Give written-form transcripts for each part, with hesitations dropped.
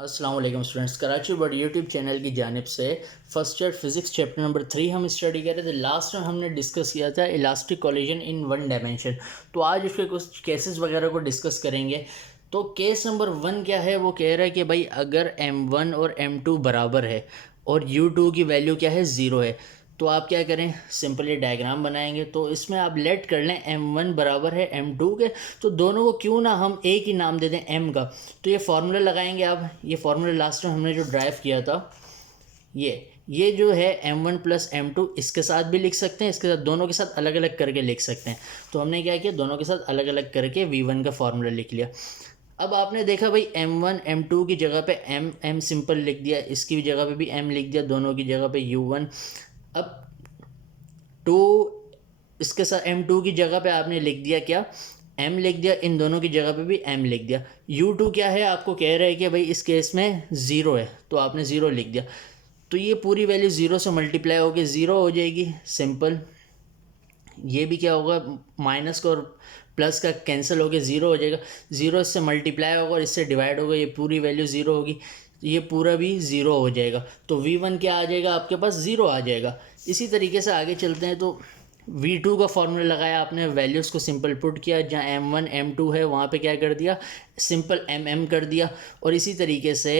अस्सलाम वालेकुम students, Karachi word YouTube channel की जानिब से first year physics chapter number 3 हम स्टडी कर रहे थे। लास्ट में हमने डिस्कस किया था elastic collision in one dimension. तो आज उसके कुछ केसेस वगैरह को डिस्कस करेंगे। तो केस नंबर 1 क्या है, वो कह रहा है कि भाई अगर m1 और m2 बराबर है और u2 की वैल्यू क्या है, 0 है, तो आप क्या करें, सिंपली डायग्राम बनाएंगे। तो इसमें आप लेट कर लें m1 बराबर है m2 के, तो दोनों को क्यों ना हम एक ही नाम दे दें m का। तो ये फार्मूला लगाएंगे आप। ये फार्मूला लास्ट में हमने जो ड्राइव किया था, ये जो है m1 प्लस m2, इसके साथ भी लिख सकते हैं, इसके साथ दोनों के साथ अलग अलग करके लिख सकते हैं। तो हमने क्या किया, दोनों के साथ अलग अलग करके v1 का फार्मूला लिख लिया। अब आपने देखा भाई m1 m2 की जगह पे m सिंपल लिख दिया, इसकी भी जगह पे भी m लिख दिया, दोनों की जगह पे u1। अब 2, इसके साथ m2 की जगह पे आपने लिख दिया क्या, m लिख दिया, इन दोनों की जगह पे भी m लिख दिया। u2 क्या है, आपको कह रहे हैं कि भाई इस केस में 0 है, तो आपने 0 लिख दिया। तो ये पूरी वैल्यू 0 से मल्टीप्लाई होकर 0 हो जाएगी, सिंपल। ये भी क्या होगा, माइनस का और प्लस का कैंसिल हो गया, 0 हो जाएगा। 0 इससे मल्टीप्लाई होगा और इससे डिवाइड होगा, ये पूरी वैल्यू 0 होगी, ये पूरा भी 0 हो जाएगा। तो v1 क्या आ जाएगा आपके पास, 0 आ जाएगा। इसी तरीके से आगे चलते हैं। तो v2 का फॉर्मूला लगाया आपने, वैल्यूज़ को सिंपल पुट किया, जहाँ m1 m2 है वहाँ पे क्या कर दिया, सिंपल mm कर दिया। और इसी तरीके से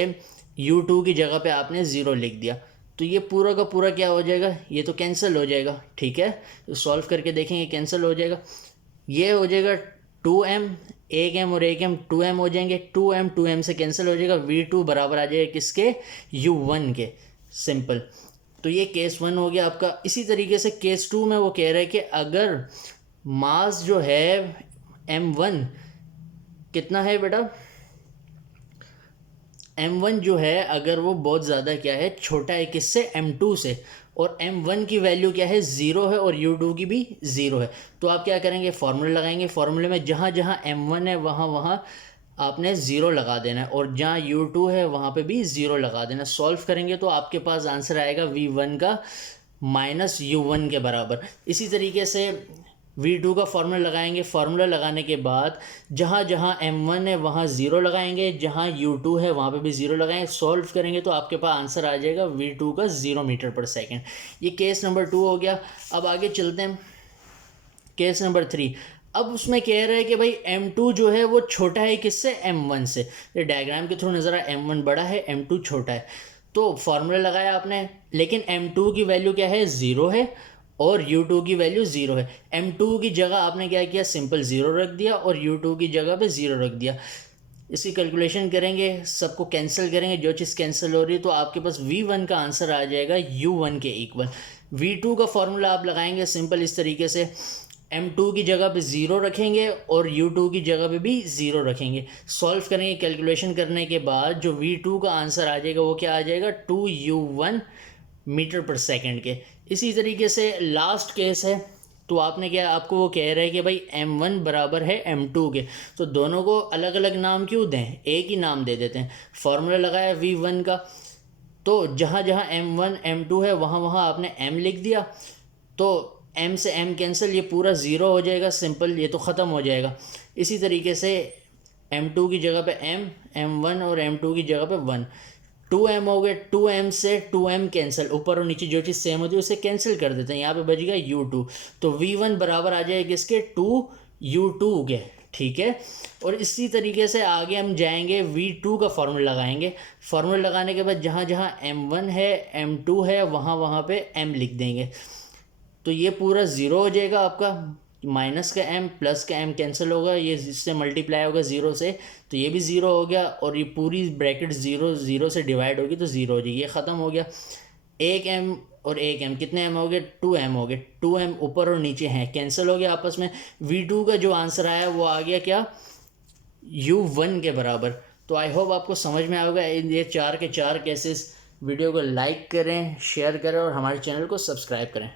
u2 की जगह पे आपने 0 लिख दिया। तो ये पूरा का पूरा क्या हो जाएगा, ये तो कैंसिल हो जाएगा, ठीक है। तो सॉल्व करके देखेंगे, कैंसिल हो जाएगा। ये हो जाएगा 2m, एक m और एक m 2m हो जाएंगे, 2m से कैंसिल हो जाएगा। v2 बराबर आ जाएगा किसके, u1 के, सिंपल। तो ये केस 1 हो गया आपका। इसी तरीके से केस 2 में वो कह रहे हैं कि अगर मास जो है m1 कितना है बेटा, m1 जो है अगर वो बहुत ज़्यादा क्या है, छोटा है किससे, m2 से, और m1 की वैल्यू क्या है, 0 है, और u2 की भी 0 है। तो आप क्या करेंगे, फार्मूला लगाएंगे। फार्मूले में जहाँ जहाँ m1 है वहाँ वहाँ आपने 0 लगा देना है, और जहाँ u2 है वहाँ पे भी 0 लगा देना। सॉल्व करेंगे तो आपके पास आंसर आएगा v1 का माइनस u1 के बराबर। इसी तरीके से v2 का फार्मूला लगाएंगे। फार्मूला लगाने के बाद जहाँ जहाँ m1 है वहाँ 0 लगाएंगे, जहाँ u2 है वहाँ पे भी 0 लगाएंगे। सॉल्व करेंगे तो आपके पास आंसर आ जाएगा v2 का 0 मीटर पर सेकेंड। ये केस नंबर 2 हो गया। अब आगे चलते हैं, केस नंबर 3। अब उसमें कह रहा है कि भाई m2 जो है वो छोटा है किससे, m1 से। ये डायग्राम के थ्रू नज़र आया, m1 बड़ा है, m2 छोटा है। तो फार्मूला लगाया आपने, लेकिन m2 की वैल्यू क्या है, 0 है, और u2 की वैल्यू 0 है। m2 की जगह आपने क्या किया, सिंपल 0 रख दिया, और u2 की जगह पे 0 रख दिया। इसकी कैलकुलेशन करेंगे, सबको कैंसिल करेंगे, जो चीज़ कैंसिल हो रही है, तो आपके पास v1 का आंसर आ जाएगा u1 के इक्वल। v2 का फॉर्मूला आप लगाएंगे सिंपल इस तरीके से, m2 की जगह पे 0 रखेंगे और u2 की जगह पे भी 0 रखेंगे। सॉल्व करेंगे, कैलकुलेशन करने के बाद जो v2 का आंसर आ जाएगा वो क्या आ जाएगा, 2u1 मीटर पर सेकंड के। इसी तरीके से लास्ट केस है। तो आपने क्या, आपको वो कह रहे हैं कि भाई m1 बराबर है m2 के, तो दोनों को अलग अलग नाम क्यों दें, एक ही नाम दे देते हैं। फार्मूला लगाया v1 का, तो जहाँ जहाँ m1 m2 है वहाँ वहाँ आपने m लिख दिया। तो m से m कैंसिल, ये पूरा 0 हो जाएगा, सिंपल, ये तो ख़त्म हो जाएगा। इसी तरीके से m2 की जगह पे m, m1 और m2 की जगह पे 1, 2m हो गए, 2m से 2m कैंसिल, ऊपर और नीचे जो चीज़ सेम होती है उसे कैंसिल कर देते हैं, यहाँ पे बच गया u2। तो v1 बराबर आ जाएगा किसके, 2u2 के, ठीक है। और इसी तरीके से आगे हम जाएंगे, v2 का फार्मूला लगाएंगे। फार्मूला लगाने के बाद जहाँ जहाँ m1 है m2 है वहाँ वहाँ पे m लिख देंगे। तो ये पूरा 0 हो जाएगा आपका, माइनस का m प्लस का m कैंसिल होगा, ये इससे मल्टीप्लाई होगा 0 से, तो ये भी 0 हो गया, और ये पूरी ब्रैकेट 0 0 से डिवाइड होगी तो 0 हो जाएगी, ये ख़त्म हो गया। एक m और एक m, कितने m हो गए, 2m हो गए, 2m ऊपर और नीचे हैं, कैंसिल हो गया आपस में। v2 का जो आंसर आया वो आ गया क्या, u1 के बराबर। तो आई होप आपको समझ में आएगा ये 4 के 4 केसेस। वीडियो को लाइक करें, शेयर करें और हमारे चैनल को सब्सक्राइब करें।